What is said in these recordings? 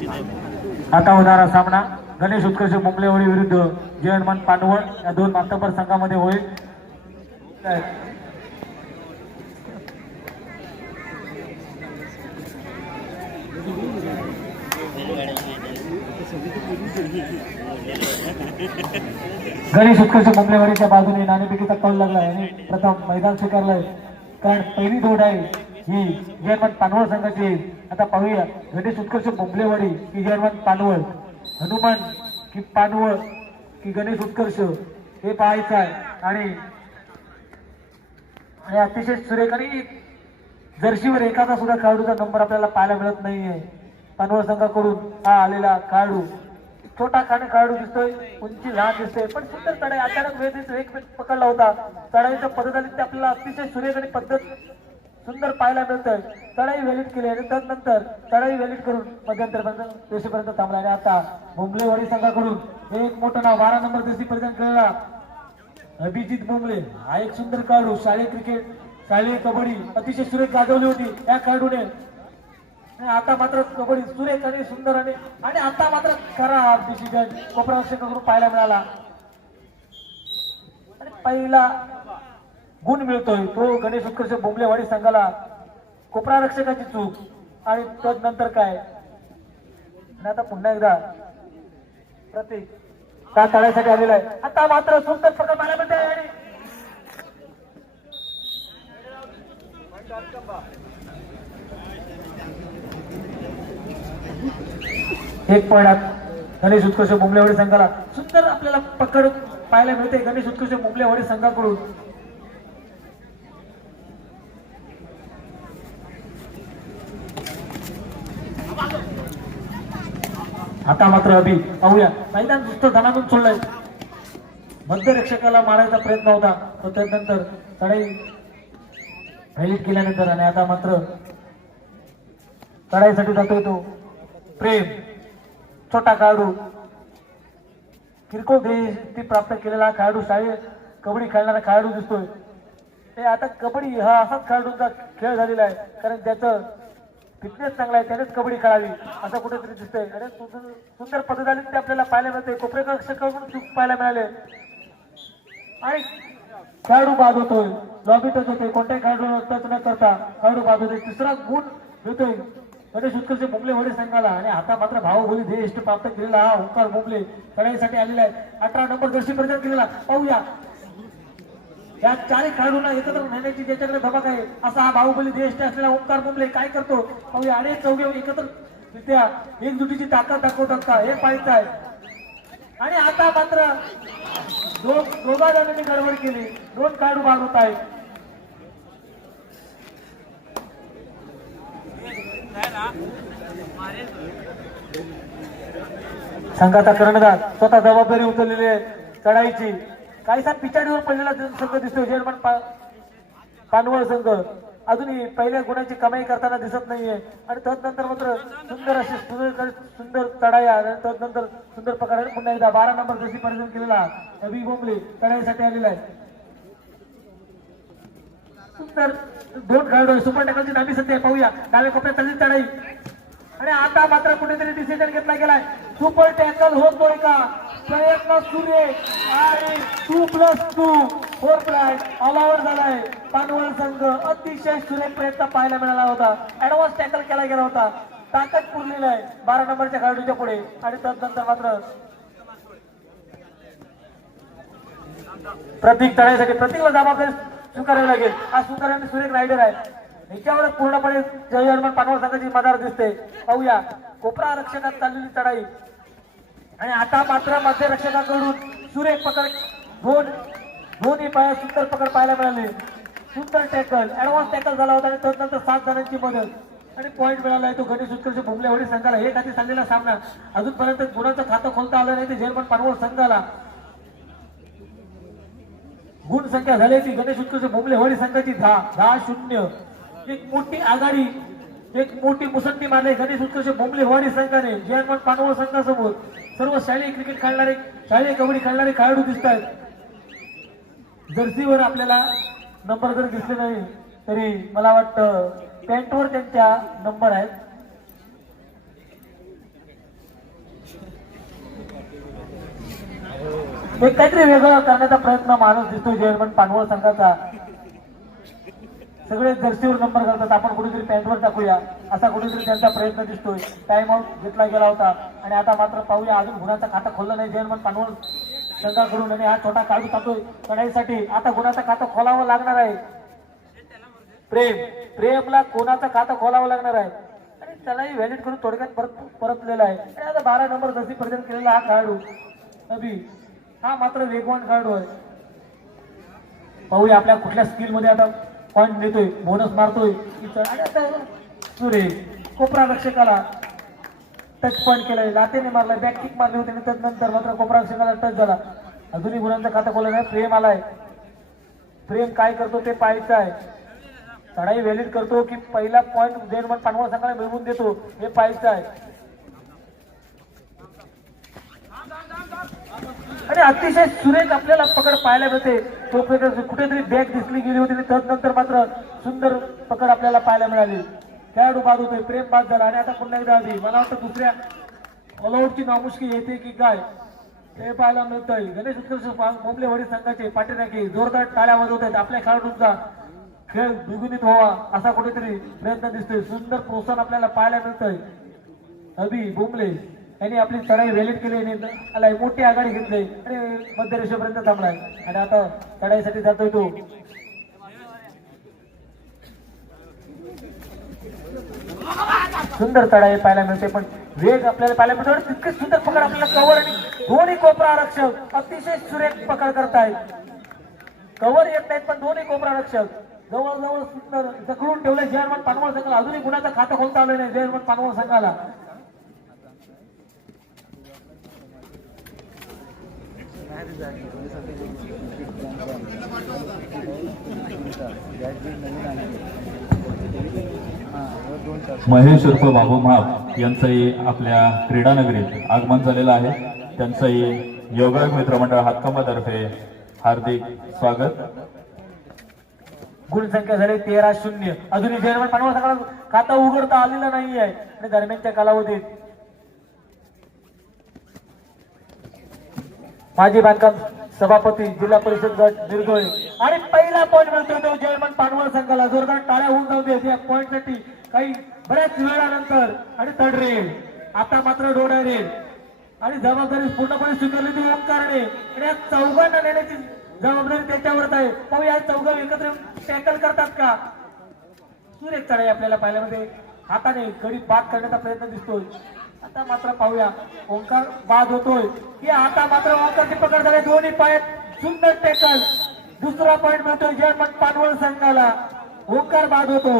आता होणारा सामना गणेश उत्कर्ष मुंबलेवाडी विरुद्ध जयमान पानवळ या दोन मातबर संघामध्ये होईल. गणेश उत्कर्ष मुंबलेवाडीच्या बाजूने नाणेफेकीचा कौल लागला आणि प्रथम मैदान स्वीकारलंय, कारण पहिली दौड आहे ही जयमान पानवळ संघाची. आता पाहूया गणेश उत्कर्ष मुंबलेवाडी की जयमान पानवळ, हनुमान की पानवळ की गणेश उत्कर्ष हे पाहायचं आहे. आणि अतिशय सुरेख आणि जर्सीवर एखादा सुद्धा खेळाडूचा नंबर आपल्याला पाहायला मिळत नाहीये. पानवळ संघाकडून हा आलेला खेळाडू छोटा खेळाडू दिसतोय, उंची लहान दिसतोय, पण सुंदर चढाई अचानक वेग पकडला होता. चढाईचं पद्धत आपल्याला अतिशय सुरेख आणि पद्धत सुंदर पाहायला मिळतंय. चढाई व्हॅलिड केली आणि त्यानंतर चढाई व्हॅलिड करून मध्यंतरपर्यंत देशीपर्यंत थांबला. आणि आता मुंबलेवाडी संघाकडून एक मोठं नाव 12 नंबर देशीपर्यंत खेळला अभिजित बोंबले. हा एक सुंदर खेळाडू, शालेय क्रिकेट शालेय कबड्डी अतिशय सुरेख गाजवली होती या खेळाडूने. आता मात्र कबड्डी सुरेख आणि सुंदर आणि आता मात्र खरा डिसिजन कोपरा रक्षकाकडून पाहायला मिळाला आणि पहिला गुण मिळतोय तो गणेश उत्कर्ष बोंबलेवाडी संघाला. कोपरा रक्षकाची चूक आणि त्यानंतर काय. आणि आता पुन्हा एकदा प्रतीक का टाळण्यासाठी आलेला आहे. आता मात्र सुंदर प्रकार पाहायला मिळते आणि एक पॉइंट गणेश उत्कर्ष मुंबलेवाडी संघाला. सुंदर आपल्याला पकड पाहायला मिळते गणेश उत्कर्ष मुंबलेवाडी संघाकडून. आता मात्र अभि पाहूया मैदान नुसतं धनातून सोडलंय. मध्यरक्षकाला मारायचा प्रयत्न होता, तो त्यानंतर चढाई व्हॅलिड केल्यानंतर. आणि आता मात्र चढाईसाठी जातोय तो प्रेम, छोटा खेळाडू, किरकोळ ध्येय प्राप्त केलेला खेळाडू, शाळेत कबड्डी खेळणारा खेळाडू दिसतोय. ते आता कबड्डी हा असाच खेळाडूंचा खेळ झालेला आहे, कारण त्याचं फिटनेस चांगला आहे, त्यानेच कबड्डी खेळावी असं कुठेतरी दिसतंय. आणि सुंदर पद्धतीने ते आपल्याला पाहायला मिळते. कोपरेकरांकडून चूक पाहायला मिळाले आणि खेळाडू बाद होतोय, लॉबी टच होतोय. कोणत्याही खेळाडू टच न करता खेळाडू बाद होतोय. तिसरा गुण मिळतोय गणेश उत्कर्ष मुंबलेवाडी संघाला. आणि आता मात्र भावभोली ध्येय प्राप्त केलेला हा ओंकार मुंबले चढाईसाठी आलेला आहे. 18 नंबर जर्सी पर्यंत केलेला. पाहूया या चारही खेळाडूंना एकत्र नेण्याची ज्याच्याकडे धमक आहे असा हा बाहुबली देश असलेला ओंकार मुंबले काय करतो पाहूया. आणि चौघे एकत्र त्या एकजुटीची ताकद दाखवतात का हे पाहायचं आहे. आणि आता मात्र दोघा जणांनी गडबड केली, 2 खेळाडू बाद होत आहेत. संघाचा कर्णधार स्वतः जबाबदारी उचललेली आहे चढाईची. काहीसा पिछाडीवर पडलेला संघ दिसतोय जयमान पानवळ संघ. अजूनही पहिल्या गुणाची कमाई करताना दिसत नाहीये. आणि त्यानंतर मात्र सुंदर अशी सुंदर चढाया आणि त्यानंतर सुंदर प्रकार. पुन्हा एकदा 12 नंबर जशी पर्यंत केलेला अभि बोंबले चढाईसाठी आलेला आहे. सुंदर 2 खेळाडू सुपर टॅकलची नामी सध्या पाहूया. डाव्या कोपऱ्यात चालली चढाई आणि आता मात्र कुठेतरी डिसिजन घेतला गेलाय. सुपर टॅकल होतोय का, प्रयत्न सुरू आहे आणि 2+2 4 पॉइंट ऑल आउट झालाय. पानवळ संघ अतिशय सुरेख प्रयत्न पाहायला मिळाला होता. ऍडव्हान्स टॅकल केला गेला होता, ताकद पुरलेली आहे 12 नंबरच्या खेळाडूच्या पुढे. आणि त्यानंतर मात्र प्रतीक चढाईसाठी प्रतीकला जबाबदारी स्वीकारावी लागेल. हा सुंदर आणि सुरेख रायडर आहे, याच्यावरच पूर्णपणे जयमान पानवळ संघाची मदार दिसते. पाहूया कोपरा रक्षकात चाललेली चढाई आणि आता मात्र मध्य रक्षकाकडून सुरेख पकड, दोन्ही पाया सुंदर पकड पाहायला मिळाले. सुंदर टॅकल, ऍडव्हान्स टॅकल झाला होता आणि त्यानंतर 7 जणांची मदत आणि पॉईंट मिळालाय तो गणेश उत्कर्ष मुंबलेवाडी संघाला. हे खाती चाललेला सामना अजूनपर्यंत गुणाचं खातं खोलता आलं नाही ते जयमान पानवळ संघाला. गुण संख्या झाली ती गणेश उत्कर्ष मुंबलेवाडी संघाची 10-0. एक मोठी आघाडी, एक मोठी मुसंडी मारली गणेश उत्कर्ष मुंबलेवाडी संघाने जयमान पानवळ संघासमोर. सर्व शालेय क्रिकेट खेळणारे, शालेय कबड्डी खेळणारे खेळाडू दिसत आहेत. जर्सीवर आपल्याला नंबर जर दिसले नाही तरी मला वाटतं पॅन्टवर त्यांच्या नंबर आहेत. एक काहीतरी वेगळं करण्याचा प्रयत्न माणूस दिसतोय जयमन पानवळ संघाचा. सगळे जर्सीवर नंबर करतात, आपण कुठेतरी पॅन्टवर टाकूया असा कुठेतरी त्यांचा प्रयत्न दिसतोय. टाइम आउट घेतला गेला होता आणि आता मात्र पाहूया अजून गुणाचं खातं खोललं नाही जयमन पानवळ संघाकडून आणि हा छोटा काढू टाकतोय कढाईसाठी. आता गुणाचं खातं खोलावं लागणार आहे. प्रेमला कोणाचं खातं खोलावं लागणार आहे आणि त्यालाही व्हॅलिड करून थोडक्यात परतलेला आहे. आणि आता 12 नंबर जशी प्रेझेंट केलेला हा खेळाडू अभि हा मात्र वेगवान खेळाडू आहे. पाहूया आपल्या कुठल्या स्किल मध्ये आता पॉइंट देतोय, बोनस मारतोय. आणि आता सुरेश कोपरा रक्षकाला टच पॉइंट केलाय, लातेने मारलाय, बॅक किक मारली होती. त्यानंतर मात्र कोपरा रक्षकाला टच झाला. अजूनही गुणांचं खातं खोललं नाही. प्रेम आलाय. प्रेम काय करतो ते पाहायचं आहे. चढाई व्हॅलिड करतो की पहिला पॉइंट जयमन पानवळ संघाला मिळवून देतो हे पाहायचं आहे. आणि अतिशय सुरेख आपल्याला पकड पाहायला मिळते. तो कुठेतरी बॅग दिसली गेली होती. त्यानंतर मात्र सुंदर पकड आपल्याला पाहायला मिळाली. खेळाडू बाद होतोय, प्रेम बाद झाला. आणि आता पुन्हा एकदा आधी मला वाटतं दुसऱ्या ऑलआउटची नामुष्की येते की काय हे पाहायला मिळतंय. गणेश उत्कर्ष बोंबलेवाडी संघाचे पाठीराखे जोरदार टाळ्या वाजवत आहेत. आपल्या खेळाडूंचा खेळ द्विगुणित व्हावा असा कुठेतरी प्रयत्न दिसतोय. सुंदर प्रोत्साहन आपल्याला पाहायला मिळतंय. अभि बोंबले यांनी आपली चढाई व्हॅलिड केली, मोठी आघाडी घेतली आणि मध्य रेषेपर्यंत थांबलाय. आणि आता चढाईसाठी जातोय तो. सुंदर चढाई पाहायला मिळते पण वेग आपल्याला पाहायला मिळतो. तितकेच सुंदर पकड आपल्याला कव्हर आणि दोन्ही कोपरा आरक्षक अतिशय सुरेख पकड करतायत. कव्हर येत नाहीत पण दोन्ही कोपरा आरक्षक जवळजवळ सुंदर जखडून ठेवले जयमन पानवळ संघाला. अजूनही गुणाचं खातं खोलता आलं नाही जयमन पानवळ संघाला. महेश उर्फ बाबू महाप यांचंही आपल्या क्रीडानगरीत आगमन झालेलं आहे. त्यांचंही योगायोग मित्रमंडळ हातकंबातर्फे हार्दिक स्वागत. गुणसंख्या झाली 13-0. अजूनही जयमन पानवळ संघाला खाता उघडता आलेलं नाही आहे. आणि दरम्यानच्या कालावधीत माजी बांधकाम सभापती जिल्हा परिषद गट निर्दोळे आणि पहिला पॉईंट मिळतोय तो जयमन पानवळ संघाला. जोरदार टाळ्या होऊन जाऊ दे या पॉईंट साठी काही बऱ्याच वेळानंतर. आणि थर्ड रेड आता मात्र डोडा रेड आणि जबाबदारी पूर्णपणे स्वीकारली ती ओंकारने. आणि या चौघांना नेण्याची जबाबदारी त्याच्यावरच आहे. पाहूया चौघ एकत्र टॅकल करतात का. सुरेख चढाई आपल्याला पाहायला मध्ये हाताने गडी बाद करण्याचा प्रयत्न दिसतोय. आता मात्र पाहूया ओंकार बाद होतोय की आता मात्र ओंकारची पकड झाली. दोन्ही पायात सुंदर टॅकल. दुसरा पॉईंट मिळतोय जयमन पानवळ संघाला. ओंकार बाद होतो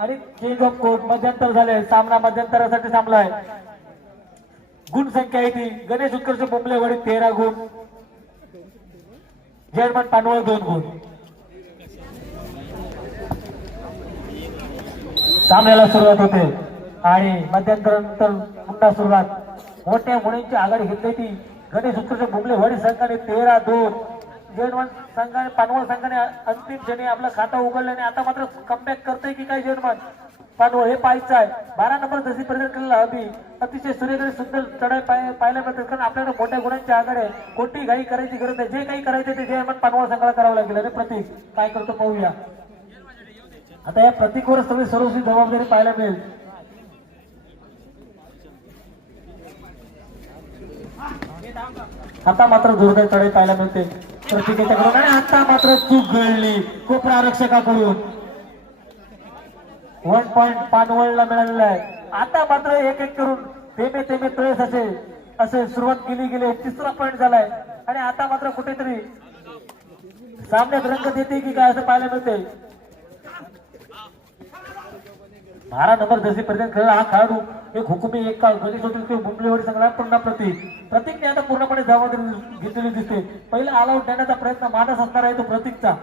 आणि चेंज ऑफ कोर्ट मध्यंतर झाले. सामना मध्यंतरासाठी थांबलाय. गुण संख्या येते गणेश उत्कर्ष बोंबलेवाडी 13 गुण, जयमन पानवळ 2 गुण. सामन्याला सुरुवात होते आणि मध्यंतरानंतर पुन्हा सुरुवात. मोठ्या मुलींची आघाडी घेतली ती गणेश उत्कर्ष बोंबलेवाडी संघाने 13-2. जयमन संघाने पानवळ संघाने अंतिम क्षणी आपलं खातं उघडल्याने आता मात्र कमबॅक करतोय की काय जयमन पानवळ हे पाहायचं आहे. 12 नंबर जशी प्रेझेंट केलेला अभि अतिशय सुरेख सुंदर चढाई पाहायला मिळते. कारण आपल्याला मोठ्या गुणांची आघाडी आहे. कोणती घाई करायची गरज नाही. जे काही करायचं ते जयमन पानवळ संघाला करावं लागेल. आणि प्रतीक काय करतो पाहूया. आता या प्रतीकवर सगळी सर्वस्वी जबाबदारी पाहायला मिळेल. आता मात्र जोरदार चढाई पाहायला मिळते प्रतीकेच्याकडून. आणि आता मात्र चूक घडली कोपरा आरक्षकाकडून. 1 पॉइंट पानवळला मिळालेला आहे. आता मात्र एक एक करून थेंबे थेंबे तळेस असे सुरुवात केली गेली. 3रा पॉइंट झालाय आणि आता मात्र कुठेतरी सामन्यात रंगत येते की काय असं पाहायला मिळते. 12 नंबर जशी प्रेझेंट खेळला हा खेळाडू एक हुकुमी एक काळ गणेश होतील बोंबलेवाडी संघाला पुन्हा प्रतीकने आता पूर्णपणे जबाबदारी घेतलेली दिसते. पहिला ऑल आउट देण्याचा प्रयत्न मानस असणार आहे तो प्रतीकचा.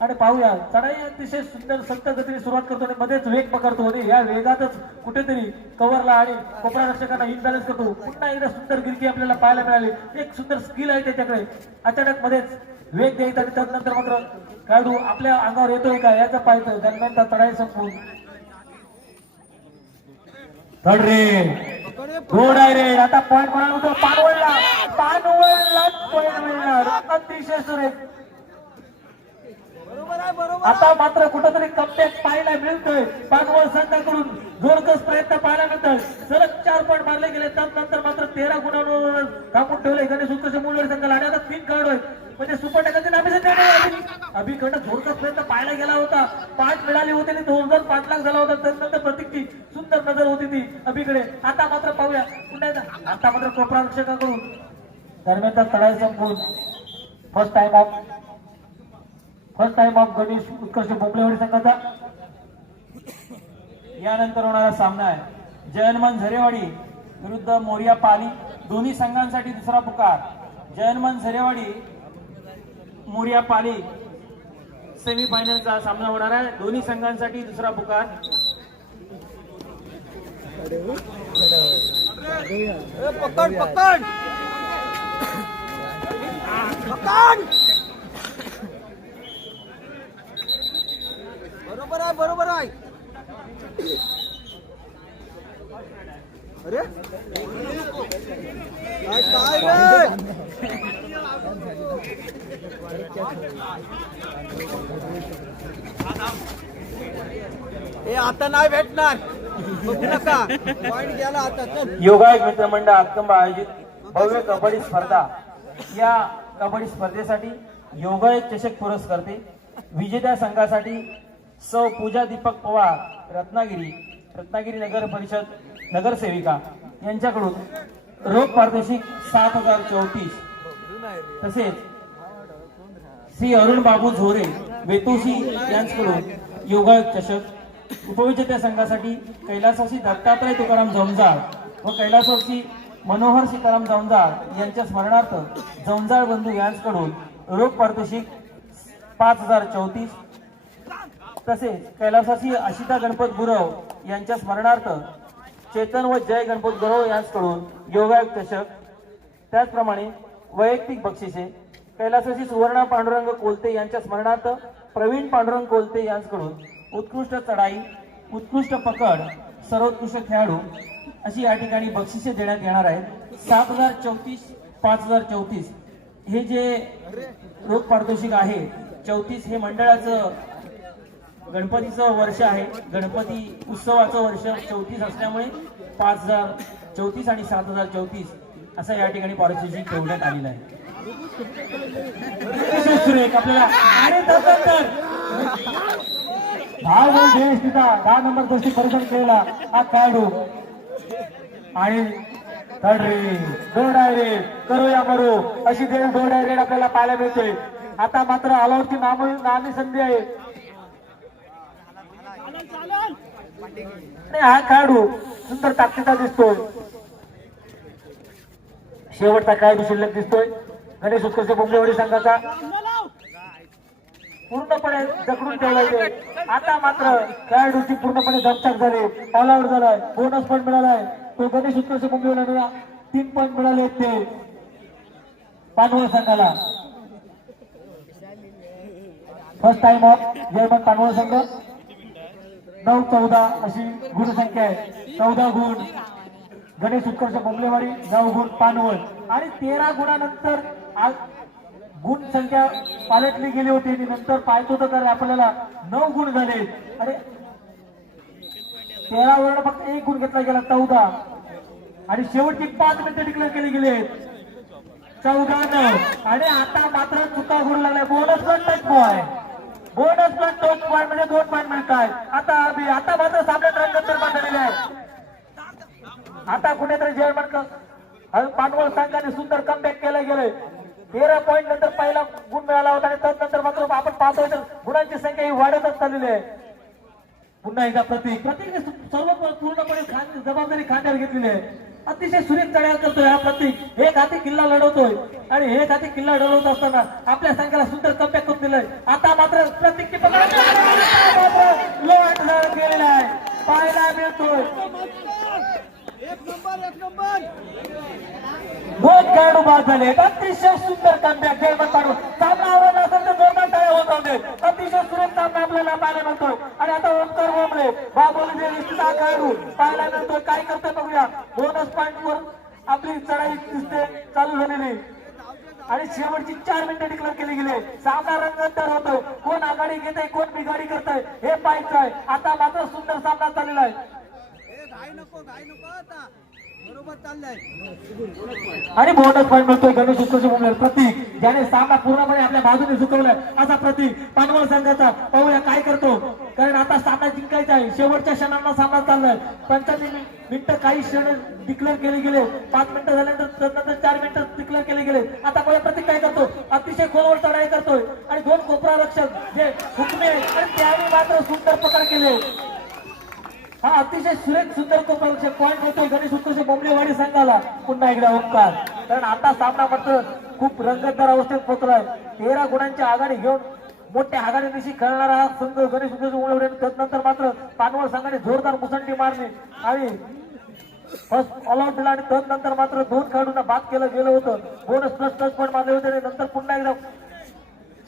आणि पाहूया चढाई अतिशय सुंदर संत गतीने सुरुवात करतो आणि मध्येच वेग पकडतो आणि या वेगातच कुठेतरी कव्हरला आणि कोपरा रक्षकांना इनबॅलन्स करतो. पुन्हा एकदा सुंदर गिरकी आपल्याला पाहायला मिळाली. एक सुंदर स्किल आहे त्याच्याकडे. अचानक मध्येच वेग द्यायचा आणि त्यानंतर मात्र खेळाडू आपल्या अंगावर येतोय का याचं पाहायचं. दरम्यान चढाई संपून थर्ड रेड हो डायरेक्ट आता पॉईंट कोणाला होतो पानवडला पॉईंट मिळणार अतिशय सुरेख. आता मात्र कुठंतरी कमबॅक पाहायला मिळतोय पानवड संघाकडून जोरकस प्रयत्न पाहायला मिळतोय. सलग 4 पॉईंट मारले गेले त्यानंतर मात्र 13 गुणांवर थांबून ठेवले गणेश उत्कर्ष मुलवेड संघाला आणि आता 3 खेळाडू आहेत म्हणजे सुपर टॅकलचे नामे अभिकडनं जोरकस प्रयत्न पाहायला गेला होता 5 मिळाली होती आणि 2005 लाख झाला होता. त्यानंतर प्रतीकची सुंदर नजर होती ती अभिकडे. आता मात्र पाहूया पुन्हा एकदा आता मात्र कोपरा रक्षकाकडून दरम्यानचा तळाई संपून फर्स्ट टाइम ऑफ गणेश उत्कर्ष बोंबलेवाडी संघाचा. यानंतर होणारा सामना आहे जयनमन झरेवाडी विरुद्ध मोरिया पाली. दोन्ही संघांसाठी दुसरा पुकार. जयनमन झरेवाडी मोरिया पाली सेमीफायनलचा सामना होणार आहे. दोन्ही संघांसाठी दुसरा पुकार. पकड पकड पकड. बरोबर आहे. अरे हे आता नाही भेटणार. बघू नका पॉइंट गेला आता. योगायोग मित्रमंडळ हातकंबा आयोजित भव्य कबड्डी स्पर्धा. या कबड्डी स्पर्धेसाठी योगायोग चषक पुरस्कर्ते विजेत्या संघासाठी सौ पूजा दीपक पवार रत्नागिरी नगर परिषद नगरसेविका यांच्याकडून रोख पारितोषिक 7,034. तसेच श्री अरुण बाबू झोरे वेतोशी यांच्याकडून योगायोग चषक. उपविजेत्या संघासाठी कैलासवासी दत्तात्रय तुकाराम जवंजाळ व कैलासवासी मनोहर सीताराम जवंजाळ यांच्या स्मरणार्थ जवंजाळ बंधू यांच्याकडून रोख पारितोषिक 5,034. तसेच कैलासवासी अशिता गणपत गुरव यांच्या स्मरणार्थ चेतन व जय गणपत गुरव यांच्याकडून योगायोग चषक. त्याचप्रमाणे वैयक्तिक बक्षिसे कैलासवासी सुवर्णा पांडुरंग कोलते यांच्या स्मरणार्थ प्रवीण पांडुरंग कोलते यांच्याकडून उत्कृष्ट चढाई, उत्कृष्ट पकड, सर्वोत्कृष्ट खेळाडू अशी या ठिकाणी बक्षिसे देण्यात येणार आहेत. 7,034 5,034 हे जे रोख पारितोषिक आहे. 34 हे मंडळाचं गणपतीचं वर्ष आहे. गणपती उत्सवाचं वर्ष 34 असल्यामुळे 5,034 आणि 7,034 असं या ठिकाणी पारितोषिक ठेवण्यात आलेलं आहे. आपल्याला आणि त्यानंतर तिचा 10 नंबर गोष्टी परिधान केलेला हा खेळाडू आणि डायरेक्ट करूया मरू अशी देव डायरेक्ट आपल्याला पाहायला मिळते. आता मात्र आलावरची नामी संधी आहे. हा खेळाडू सुंदर ताकदीचा दिसतोय. शेवटचा खेळाडू शिल्लक दिसतोय गणेश उत्कर्ष बोंबलेवाडी संघाचा. पूर्णपणे जकडून ठेवलाय. आता मात्र खेळाडूची पूर्णपणे दमछाक झाली. ऑल आउट झालाय. बोनस पॉईंट मिळालाय तो गणेश उत्कर्ष बोंबलेवाडीला. 3 पॉईंट मिळाले ते पानवड संघाला. फर्स्ट टाइम ऑफ जर्मन पानवड संघ. 9-14 अशी गुणसंख्या आहे. 14 गुण गणेश उत्कर्ष बोंबलेवाडी, 9 गुण पानवड आणि 13 गुणानंतर गुण संख्या पालटली गेली होती आणि नंतर पाहतो तर आपल्याला 9 गुण झाले आणि 13 वरून फक्त 1 गुण घेतला गेला 14 आणि शेवटची 5 मिनिटं डिक्लेअर केली गेली 14-9 आणि आता मात्र चुका गुण लागलाय. बोनस प्लस टच पॉईंट म्हणजे 2 पॉईंट मिळतात. आता मात्र सामन्यात रंगत निर्माण झालेले आहे. आता कुठेतरी जर्मन पानवड संघाने सुंदर कमबॅक केलं गेलंय. 13 पॉईंट नंतर पहिला गुण मिळाला होता आणि त्यानंतर मात्र आपण पाहतोय तर गुणांची संख्या ही वाढतच चाललेली आहे. पुन्हा एकदा प्रतीकने सर्व पूर्णपणे जबाबदारी खांद्यावर घेतलेली आहे. अतिशय सुरेख चढाई करतोय हा प्रतीक. एक हाती किल्ला लढवतोय आणि एक हाती किल्ला लढवत असताना आपल्या संघाला सुंदर कमबॅक करून दिलंय. आता मात्र प्रतीकची पकड गेलेला आहे पाहायला मिळतोय. 1 नंबर 2 खेळाडू बाद झाले. अतिशय सुंदर कमबॅक जर्मन पाडू. सामना आवडला असेल तर जोरदार टाळ्या होत होते. अतिशय सुरेख सामना आपल्याला पाहायला मिळतोय आणि आता ओमकार बोंबले गेले बाबोली निश्चित खेळाडू पाहायला मिळतोय काय करतोय बघूया बोनस पॉइंट वर आपली चढाई दिसते चालू झालेली आणि शेवटची 4 मिनिटं डिक्लेअर केली गेले सामना रंगतदार होतो कोण आघाडी घेते कोण बिघाडी करताय हे पाहायचं आहे आता मात्र सुंदर सामना चाललेला आहे आणि बोनस पॉइंट मिळतोय गणेश उत्सव प्रतीक ज्याने सामना पूर्णपणे आपल्या बाजूने झुकवलाय असा प्रतीक पानवळ संघाचा पाहूया काय करतो कारण आता सामना जिंकायचा आहे शेवटच्या क्षणांना सामना चाललाय 45 मिनिटं काही क्षण डिक्लेअर केले गेले 5 मिनिटं झाल्यानंतर 4 मिनिटं डिक्लेअर केले गेले आता पाहूया प्रतीक काय करतो अतिशय खोलवर चढाई करतोय आणि 2 कोपरा रक्षक जे हुकमे आणि त्याने मात्र सुंदर पकड केले हा अतिशय सुरेख सुंदर कोपरा पॉइंट होतोय गणेश उत्कर्ष बोंबलेवाडी संघाला पुन्हा एकदा ओंकार कारण आता सामना मात्र खूप रंगतदार अवस्थेत पोहोचलाय 13 गुणांची आघाडी घेऊन मोठ्या आघाडीनिशी खेळणारा हा संघ गणेश उत्कर्ष बोंबलेवाडी त्यानंतर मात्र पानवळ संघाने जोरदार मुसंडी मारली आणि फर्स्ट ऑल आउट दिला आणि त्यानंतर मात्र 2 खेळाडूंना बाद केलं गेलं होतं बोनस प्लस पॉइंट मारले होते आणि नंतर पुन्हा एकदा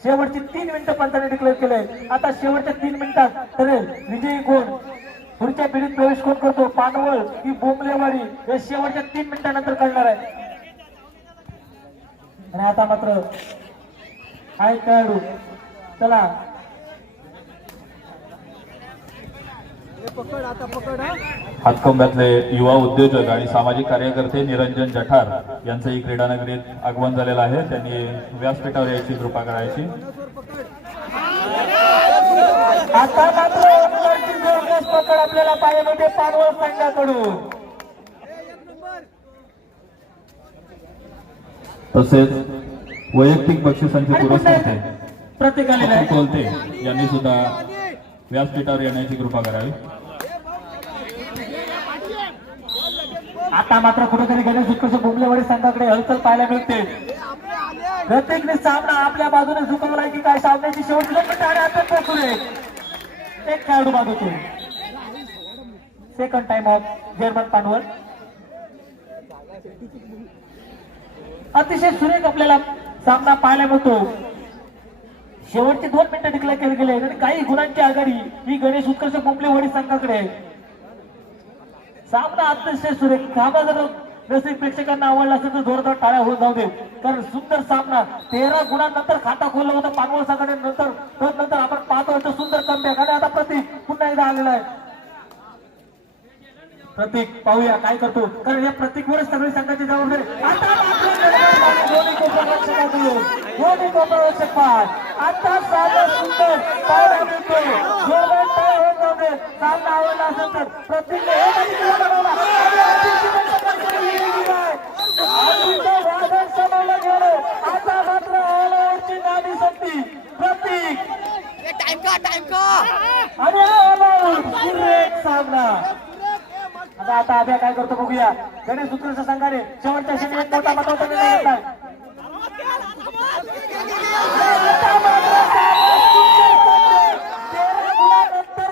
शेवटची 3 मिनिटं पंचाने डिक्लेअर केले आता शेवटच्या 3 मिनिटात ठरेल विजयी कोण पुढच्या पिढीत प्रवेश कोण करतो पानवळ ही बोंबलेवाडी हे शेवटच्या 3 मिनिटांनंतर कळणार आहे आणि आता मात्र काय खेळाडू चला हातकंब्यातले युवा उद्योजक आणि सामाजिक कार्यकर्ते निरंजन जठार यांचंही क्रीडानगरीत आगमन झालेलं आहे त्यांनी व्यासपीठावर यायची कृपा करायची आता मात्र ओंकारची जोरदार पकड आपल्याला पायामध्ये पानवळ संघाकडून तसेच वैयक्तिक बक्षिसांचे पुरस्कार प्रत्येक आलेला आहे कोलते यांनी सुद्धा व्यासपीठावर येण्याची कृपा करावी आता मात्र कुठेतरी गणेश उत्कर्ष बोंबलेवाडी संघाकडे हलचल पाहायला मिळते प्रत्येकने सामना आपल्या बाजूने झुकवलाय की काय सामन्याची शेवटची मिनिटं आणि आता पोहोचले एक खेळाडू बाद होतो सेकंड टाइम ऑफ जर्मन पानवळ अतिशय सुरेख आपल्याला सामना पाहायला मिळतो शेवटचे 2 मिनिटं डिक्लेअर केले गेले आणि काही गुणांची आघाडी ही गणेश उत्कर्ष बोंबलेवाडी संघाकडे सामना अतिशय सुरेख सामना जर रसिक प्रेक्षकांना आवडला असेल तर जोरदार टाळ्या होत जाऊ दे कारण सुंदर सामना 13 गुणांनंतर खाता खोललं होतं पानवळ संघाने नंतर आपण पाहतो होतो सुंदर कमबॅक आणि आता प्रतीक पुन्हा एकदा आलेला आहे प्रतीक पाहूया काय करतो कारण या प्रतीकवरच सगळी संघाची जबाबदारी दोन्ही कोपरारक्षक आता सामना सुंदर पाहायला मिळतो जोरदार टाळ्या होत जाऊ दे सामना आवडला असेल तर प्रतीक आता मात्र ऑलआउटची नादी संपली प्रतीक आणि ऑलआउट सुरेख सामना आता अभ्या काय करतो बघूया गणेश उत्कर्ष संघाने शेवटच्या क्षणी एक मोठा महत्वाचा निर्णय घेतलाय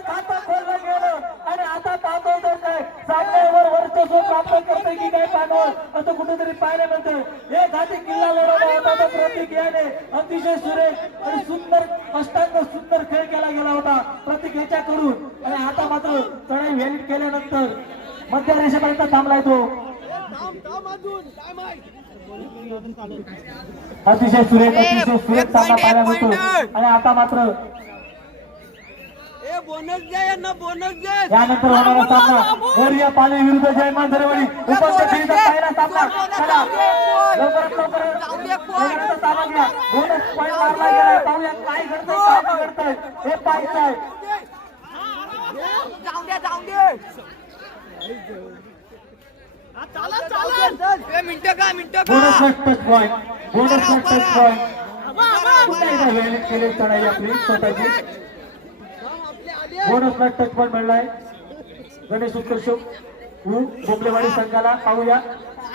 खातं खोललं गेलं आणि आता पाहतो तर काय सामन्यावर वर्चस्व प्राप्त करते की काय पानवळ असं कुठेतरी पाहायला मिळतं एक हाती किल्ला लढवला होता तर प्रतीक याने अतिशय सुरेख आणि सुंदर अष्टांग सुंदर खेळ केला गेला होता प्रतीक याच्याकडून आणि आता मात्र चढाई व्हॅलिड केल्यानंतर मध्य रेषेपर्यंत थांबलाय तो अतिशय सुरेख सामना पाहायला मिळतो आणि आता मात्र यानंतर होणारा सामना गोरिया पाले विरुद्ध जयमान दरेवाडी उपांत्य फेरीचा पहिला सामना चला लवकरात ताबा घ्या बोनस पॉइंट मारला गेलाय पाहूया काय घडतंय हे पाहायचंय बोनस टच पॉइंट केले चढाई आपली स्वतःची बोनस टच पॉइंट मिळलाय गणेश उत्कर्ष बोंबलेवाडी संघाला पाहूया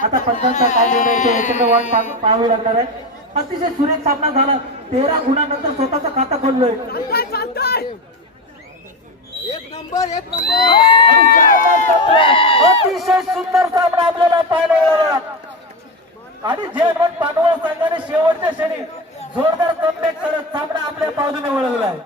आता पंचांचा काय निर्णय येतो याच्याकडे वाट पाहावी लागणार आहे अतिशय सुरेख सामना झाला 13 गुणांनंतर स्वतःचं खातं खोललोय एक नंबर अतिशय सुंदर सामना आपल्याला पाहायला मिळाला आणि जयमन पानवळ संघाने शेवटच्या क्षणी जोरदार कमबॅक करत सामना आपल्या बाजूने वळवलाय